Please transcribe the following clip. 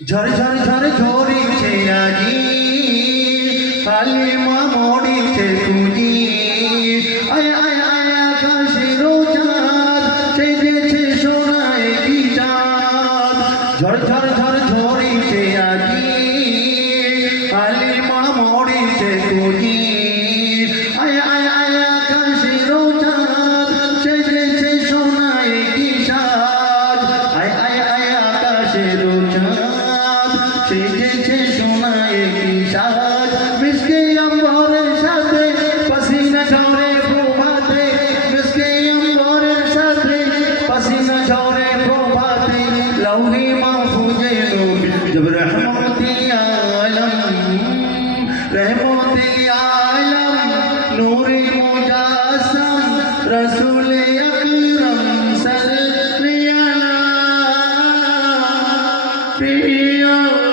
ঝর ঝর ঝর ঝরিছে আজি কালিমা মরিছে তুজি আয় আয় আয় আকাশের চাঁদ সেজেছে সোনায় কি চাঁদ ঝর ঝর ঝর ঝরিছে আজি কালিমা মরিছে তুজি আয় আয় আয় আকাশের চাঁদ সেজেছে সোনায় কি চাঁদ আয় আয় আয় আকাশের চাঁদ সেজেছে সোনায় কি সাজ মিশকে অম্বরের সাথে পসিনা ঝরে প্রভাতে মিশকে অম্বরের সাথে পসিনা ঝরে প্রভাতে লৌহে মাহফুজে নবী জব রহমতি আলম रहमते आलम नूरे मुजासम रसूल अकरम सल्लल्लाहु अलैहि